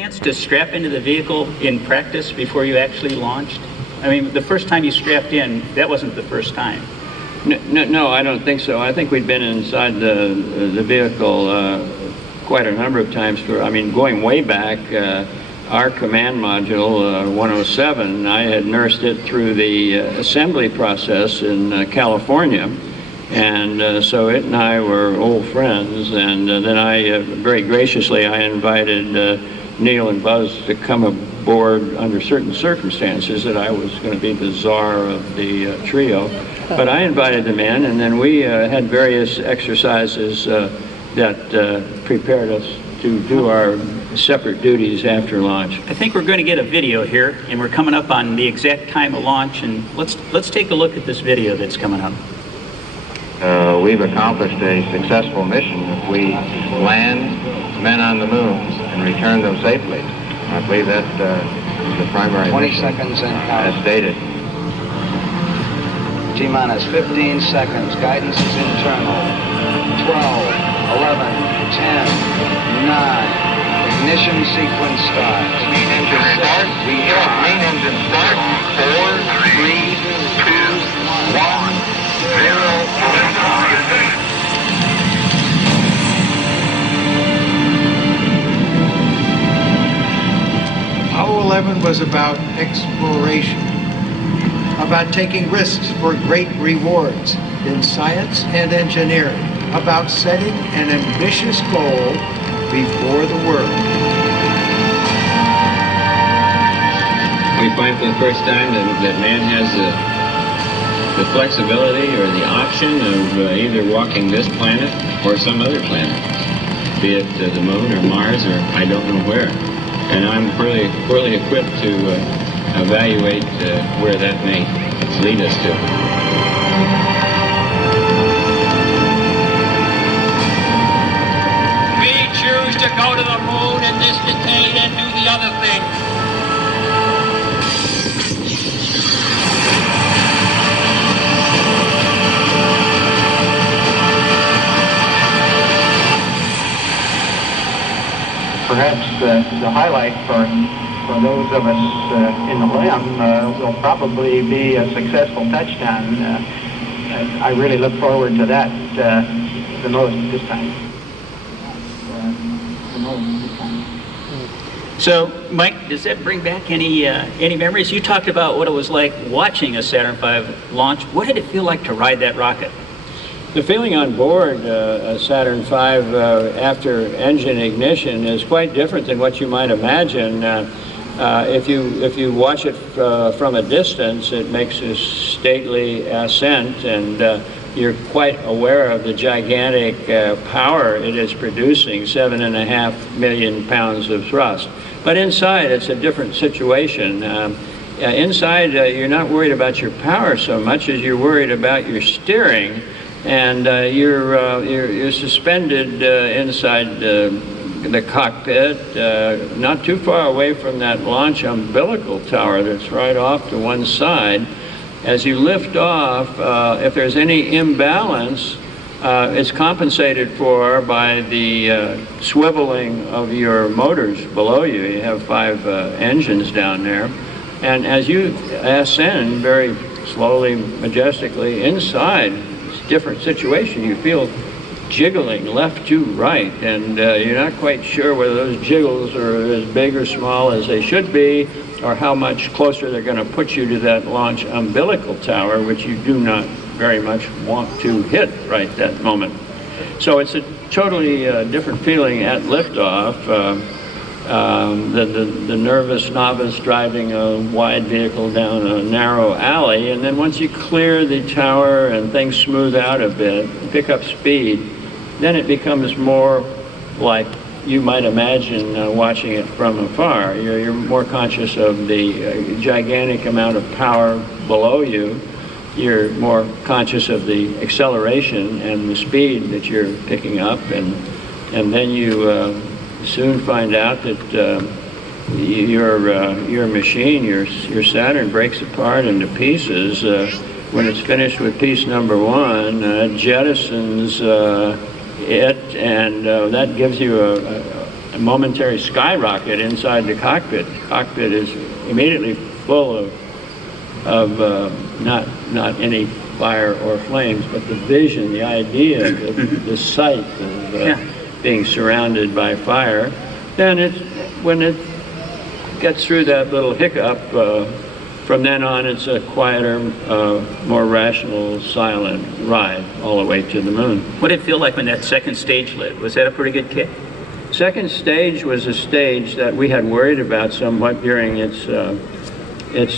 chance to strap into the vehicle in practice before you actually launched? I mean, the first time you strapped in, that wasn't the first time. No, I don't think so. I think we'd been inside the vehicle quite a number of times. Going way back, our command module, 107, I had nursed it through the assembly process in California. And so it and I were old friends. And then very graciously, I invited Neil and Buzz to come aboard under certain circumstances that I was going to be the czar of the trio. But I invited them in, and then we had various exercises that prepared us to do our separate duties after launch. I think we're going to get a video here, and we're coming up on the exact time of launch, and let's take a look at this video that's coming up. We've accomplished a successful mission. If we land men on the moon and return them safely, I believe that is the primary 20 mission, seconds and count. as stated. T-minus 15 seconds. Guidance is internal. 12, 11, 10, 9. Ignition sequence starts. Main engine start. We have main engine start. 4, 3, 2, 1, 0. Apollo 11 was about exploration, about taking risks for great rewards in science and engineering, about setting an ambitious goal before the world. We find for the first time that man has the flexibility or the option of either walking this planet or some other planet, be it the moon or Mars or I don't know where. And I'm poorly equipped to evaluate where that may lead us to. We choose to go to the moon in this decade and do the other thing. Perhaps the highlight for those of us in the LEM will probably be a successful touchdown. I really look forward to that the most this time. So, Mike, does that bring back any memories? You talked about what it was like watching a Saturn V launch. What did it feel like to ride that rocket? The feeling on board a Saturn V after engine ignition is quite different than what you might imagine. If you watch it from a distance, it makes a stately ascent, and you're quite aware of the gigantic power it is producing, 7.5 million pounds of thrust. But inside, it's a different situation. Inside, you're not worried about your power so much as you're worried about your steering. And you're suspended inside the cockpit, not too far away from that launch umbilical tower that's right off to one side. As you lift off, if there's any imbalance, it's compensated for by the swiveling of your motors below you. You have 5 engines down there. And as you ascend very slowly, majestically inside, different situation. You feel jiggling left to right, and you're not quite sure whether those jiggles are as big or small as they should be, or how much closer they're going to put you to that launch umbilical tower, which you do not very much want to hit right that moment. So it's a totally different feeling at liftoff. The nervous novice driving a wide vehicle down a narrow alley, and then once you clear the tower and things smooth out a bit, pick up speed, then it becomes more like you might imagine watching it from afar. You're more conscious of the gigantic amount of power below you. You're more conscious of the acceleration and the speed that you're picking up, and then you soon find out that your machine, your Saturn, breaks apart into pieces. When it's finished with piece number 1, jettisons it, and that gives you a momentary skyrocket inside the cockpit. The cockpit is immediately full of not any fire or flames, but the vision, the idea, the sight of being surrounded by fire. Then when it gets through that little hiccup, from then on it's a quieter, more rational, silent ride all the way to the moon. What did it feel like when that second stage lit? Was that a pretty good kick? Second stage was a stage that we had worried about somewhat during its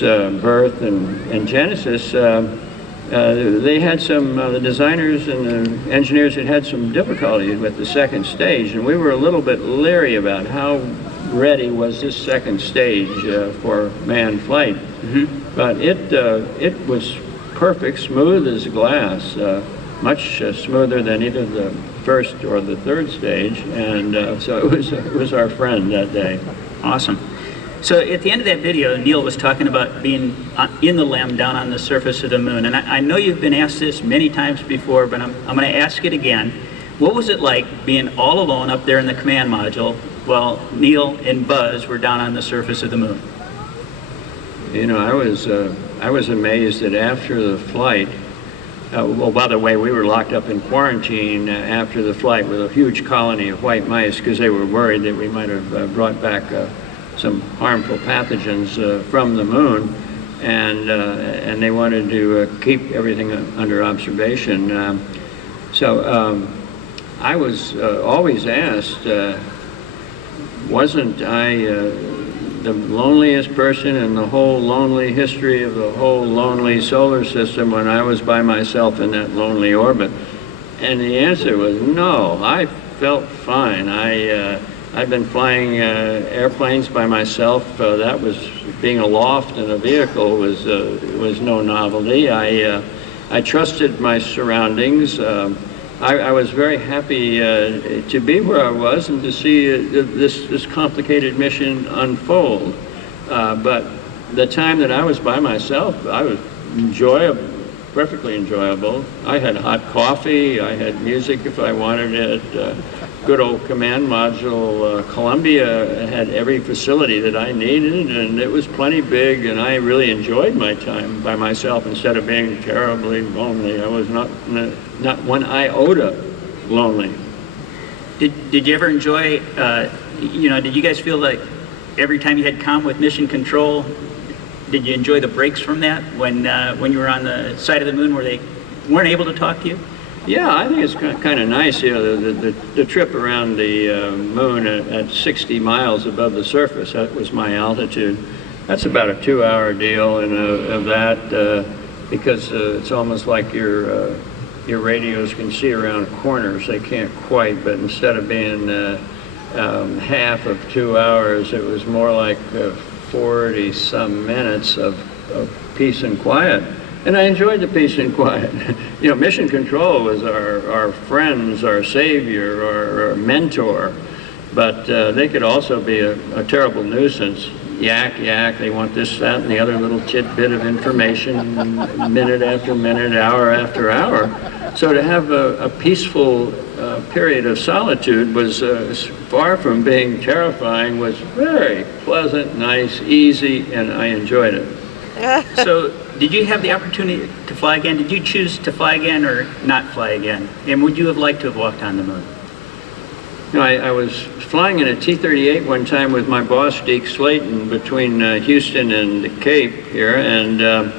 birth and genesis. They had the designers and the engineers had some difficulties with the second stage, and we were a little bit leery about how ready was this second stage for manned flight. Mm-hmm. But it was perfect, smooth as glass, much smoother than either the first or the third stage, and so it was our friend that day. Awesome. So at the end of that video, Neil was talking about being in the LEM down on the surface of the moon. And I know you've been asked this many times before, but I'm going to ask it again. What was it like being all alone up there in the command module while Neil and Buzz were down on the surface of the moon? You know, I was amazed that after the flight, well, by the way, we were locked up in quarantine after the flight with a huge colony of white mice because they were worried that we might have brought back some harmful pathogens from the moon, and they wanted to keep everything under observation. So I was always asked, wasn't I the loneliest person in the whole lonely history of the whole lonely solar system when I was by myself in that lonely orbit? And the answer was no. I felt fine. I've been flying airplanes by myself. That was being aloft in a vehicle was no novelty. I trusted my surroundings. I was very happy to be where I was and to see this complicated mission unfold. But the time that I was by myself, I was enjoyable, perfectly enjoyable. I had hot coffee. I had music if I wanted it. Good old command module, Columbia had every facility that I needed, and it was plenty big, and I really enjoyed my time by myself instead of being terribly lonely. I was not one iota lonely. Did you ever enjoy, did you guys feel like every time you had comm with Mission Control, did you enjoy the breaks from that when you were on the side of the moon where they weren't able to talk to you? Yeah, I think it's kind of nice. You know, the trip around the moon at 60 miles above the surface, that was my altitude. That's about a 2-hour deal, and of that, because it's almost like your radios can see around corners. They can't quite, but instead of being half of 2 hours, it was more like 40-some minutes of peace and quiet. And I enjoyed the peace and quiet. You know, Mission Control was our friends, our savior, our mentor, but they could also be a terrible nuisance. Yak, they want this, that, and the other little tidbit of information minute after minute, hour after hour. So to have a peaceful period of solitude was far from being terrifying, was very pleasant, nice, easy, and I enjoyed it. So, did you have the opportunity to fly again? Did you choose to fly again or not fly again? And would you have liked to have walked on the moon? You know, I was flying in a T-38 one time with my boss, Deke Slayton, between Houston and the Cape here, and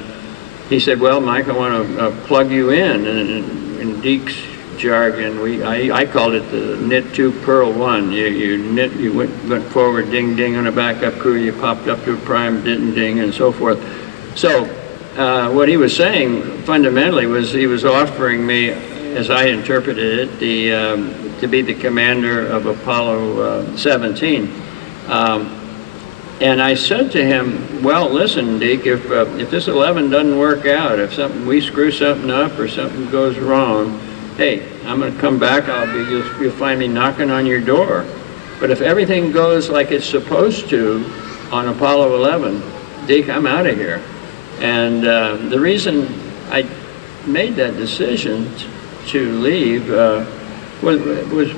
he said, well, Mike, I want to plug you in. And in Deke's jargon, I called it the knit 2 purl 1. You went forward, ding, ding on a backup crew, you popped up to a prime, ding, ding, and so forth. So what he was saying fundamentally was he was offering me, as I interpreted it, to be the commander of Apollo 17. And I said to him, well, listen, Deke, if this 11 doesn't work out, if we screw something up or something goes wrong, hey, I'm going to come back. You'll find me knocking on your door. But if everything goes like it's supposed to on Apollo 11, Deke, I'm out of here. And the reason I made that decision to leave was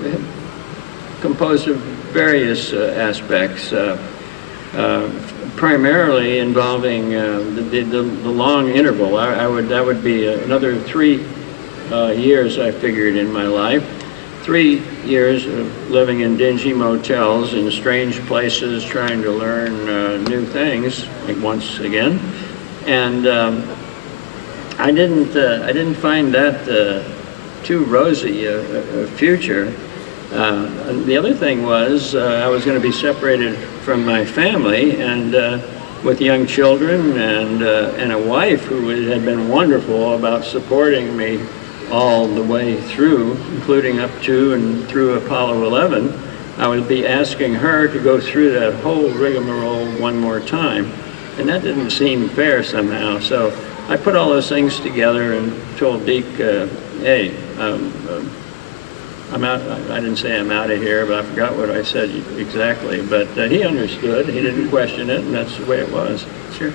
composed of various aspects, primarily involving the long interval. That would be another 3 years, I figured, in my life. 3 years of living in dingy motels in strange places, trying to learn new things once again, and I didn't find that too rosy a future. And the other thing was I was going to be separated from my family and with young children and a wife who had been wonderful about supporting me all the way through, including up to and through Apollo 11. I would be asking her to go through that whole rigmarole one more time, and that didn't seem fair somehow. So I put all those things together and told Deke, hey, I'm out. I didn't say I'm out of here, but I forgot what I said exactly. But he understood. He didn't question it, and that's the way it was. Sure.